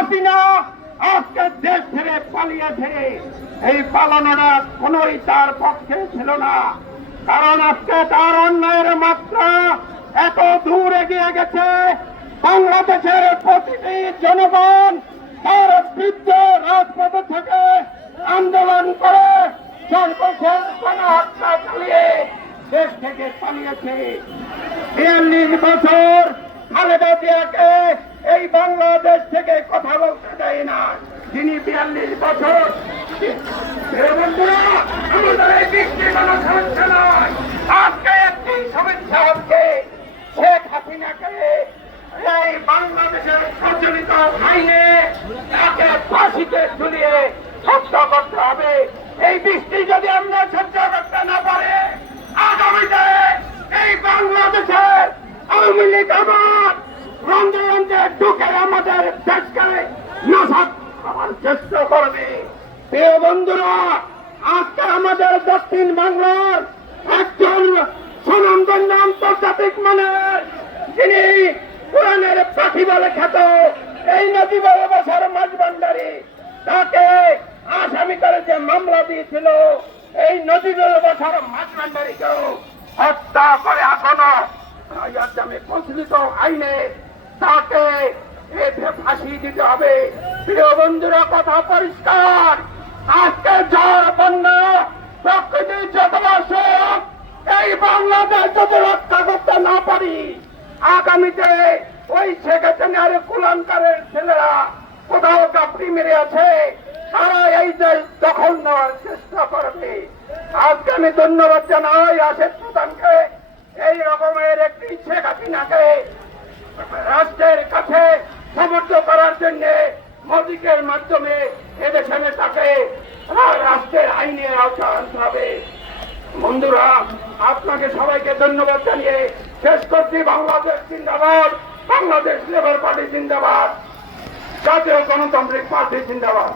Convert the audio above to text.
হাসিনা আজকে দেশ ছেড়ে পালিয়েছে। এই পালানোটা কোনোই তার পক্ষে ছিল না, কারণ আজকে তার অন্যায়ের মাত্রা এত দূর এগিয়ে গেছে। বাংলাদেশের প্রতিটি জনগণ তার বিরুদ্ধে রাজপথে থেকে আন্দোলন করে সর্বশেষ গণহত্যা চালিয়ে দেশ থেকে পালিয়েছে। ৪২ বছর খালেদা জিয়াকে এই বাংলাদেশ থেকে কথা বলতে দেয় না। তিনি ৪২ বছর বন্ধুরা, আমাদের এই বৃষ্টি কোনো সমস্যা নয়। আজকে একটি সমস্যা হচ্ছে শেখ হাসিনাকে এই বাংলাদেশের প্রচলিত আইনে তাকে ফাঁসিতে ঝুলিয়ে হত্যা করতে হবে। এই বৃষ্টি যদি আমরা সহ্য করতে না পারে, আগামীতে এই বাংলাদেশের আওয়ামী লীগ আবার রন্ধে রন্ধে ঢুকে আমাদের দেশকে নাশক করার চেষ্টা করবে। প্রিয় বন্ধুরা, আজকে আমাদের দক্ষিণ বাংলার একজন সুনামধন্য আন্তর্জাতিক মানের, যিনি কোরআনের পাখি বলে খ্যাত এই নজিবুল বাশার মাঝভান্ডারী, তাকে আসামি করে যে মামলা দিয়েছিল, এই নজিবুল বাশার মাঝভান্ডারীকেও হত্যা করে এখনো প্রচলিত আইনে তাকে ফাঁসি দিতে হবে। প্রিয় বন্ধুরা, কথা পরিষ্কার। আজকে ঝড় বন্যা প্রকৃতির যত আসুক, এই বাংলাদেশ যদি রক্ষা করতে না পারি, আগামীতে ওই শেখ হাসিনার কুলাঙ্কারের ছেলেরা কোথাও চাকরি মেরে আছে, তারা এই দেশ দখল নেওয়ার চেষ্টা করবে। আজকে আমি ধন্যবাদ জানাই আশেক প্রধানকে এই রকমের একটি শেখ হাসিনাকে রাষ্ট্রের কাছে সমর্থ করার জন্য মোদিকের মাধ্যমে এদেশে তাকে রাষ্ট্রের আইনের আওতায় আনতে হবে। বন্ধুরা, আপনাকে সবাইকে ধন্যবাদ জানিয়ে শেষ করছি। বাংলাদেশ জিন্দাবাদ, বাংলাদেশ লেবার পার্টি জিন্দাবাদ, জাতীয় গণতান্ত্রিক পার্টি জিন্দাবাদ।